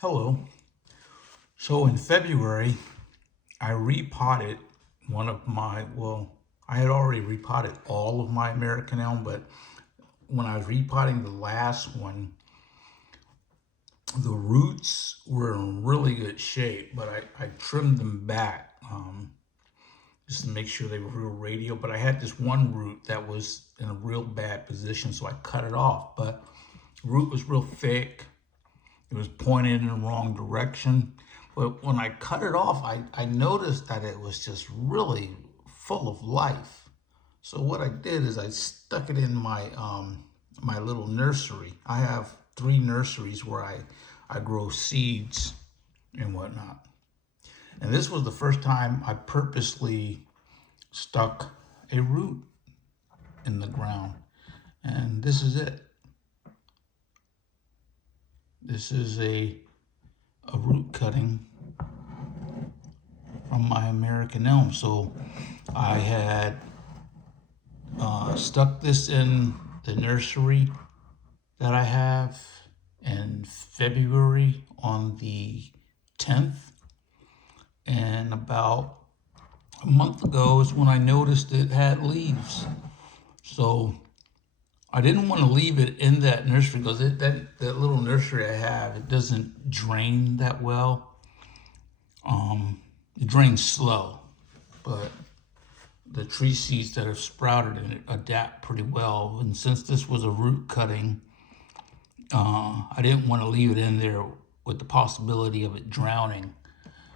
Hello. So in February, I repotted I had already repotted all of my American elm, but when I was repotting the last one, the roots were in really good shape, but I trimmed them back just to make sure they were real radial. But I had this one root that was in a real bad position, so I cut it off. But the root was real thick. It was pointed in the wrong direction. But when I cut it off, I noticed that it was just really full of life. So what I did is I stuck it in my little nursery. I have 3 nurseries where I grow seeds and whatnot. And this was the first time I purposely stuck a root in the ground. And this is it. This is a root cutting from my American elm. So I had stuck this in the nursery that I have in February on the 10th. And about a month ago is when I noticed it had leaves. So I didn't want to leave it in that nursery because that little nursery I have, it doesn't drain that well. It drains slow, but the tree seeds that have sprouted in it adapt pretty well. And since this was a root cutting, I didn't want to leave it in there with the possibility of it drowning.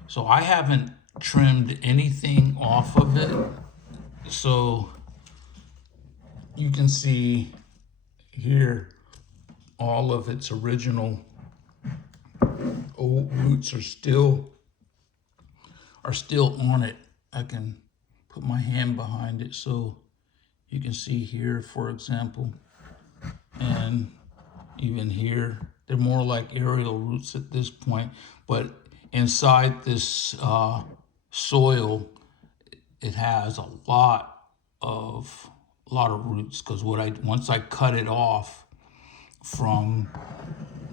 So I haven't trimmed anything off of it. So you can see here all of its original old roots are still on it. I can put my hand behind it so you can see here, for example, and even here. They're more like aerial roots at this point, but inside this soil, it has a lot of roots because once I cut it off from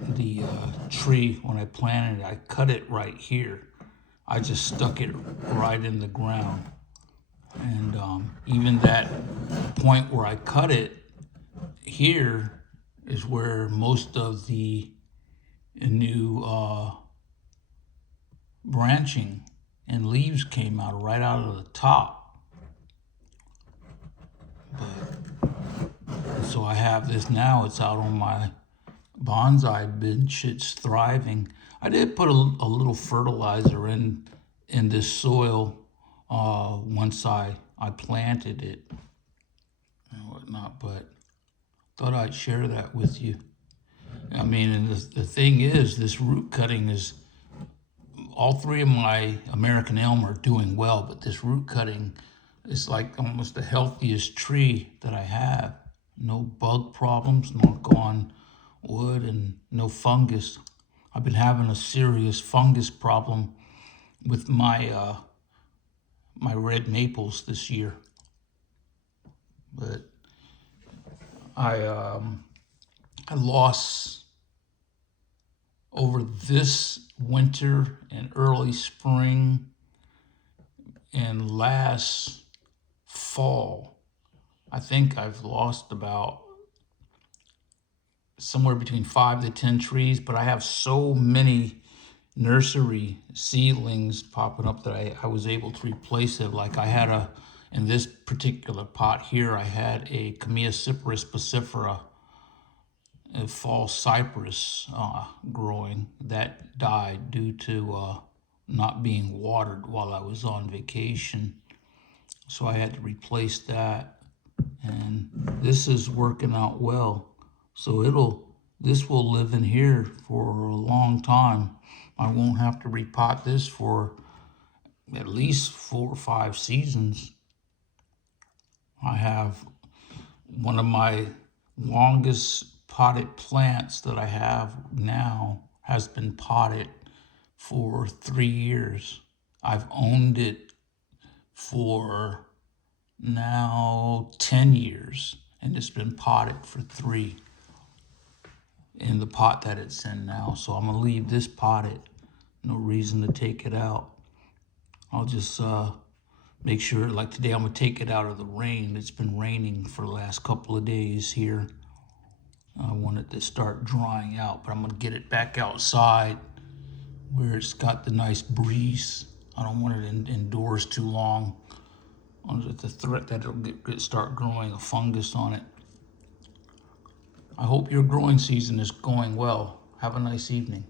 the tree when I planted it, I cut it right here. I just stuck it right in the ground. And even that point where I cut it here is where most of the new branching and leaves came out, right out of the top. But so I have this now. It's out on my bonsai bench. It's thriving. I did put a little fertilizer in this soil once I planted it and whatnot, but thought I'd share that with you. I mean, and the thing is, this root cutting is, all 3 of my American elm are doing well, but this root cutting is like almost the healthiest tree that I have. No bug problems, knock on wood, and no fungus. I've been having a serious fungus problem with my my red maples this year, but I lost over this winter and early spring and last fall. I think I've lost about somewhere between 5 to 10 trees, but I have so many nursery seedlings popping up that I was able to replace it. Like in this particular pot here, I had a Cyperus passifera, a fall cypress growing that died due to not being watered while I was on vacation. So I had to replace that. And this is working out well. So this will live in here for a long time. I won't have to repot this for at least 4 or 5 seasons. I have one of my longest potted plants that I have now has been potted for 3 years. I've owned it for now 10 years, and it's been potted for 3. in the pot that it's in now. So I'm gonna leave this potted. No reason to take it out. I'll just make sure, like today, I'm gonna take it out of the rain. It's been raining for the last couple of days here. I want it to start drying out, but I'm gonna get it back outside where it's got the nice breeze. I don't want it indoors too long. Under the threat that it'll start growing a fungus on it. I hope your growing season is going well. Have a nice evening.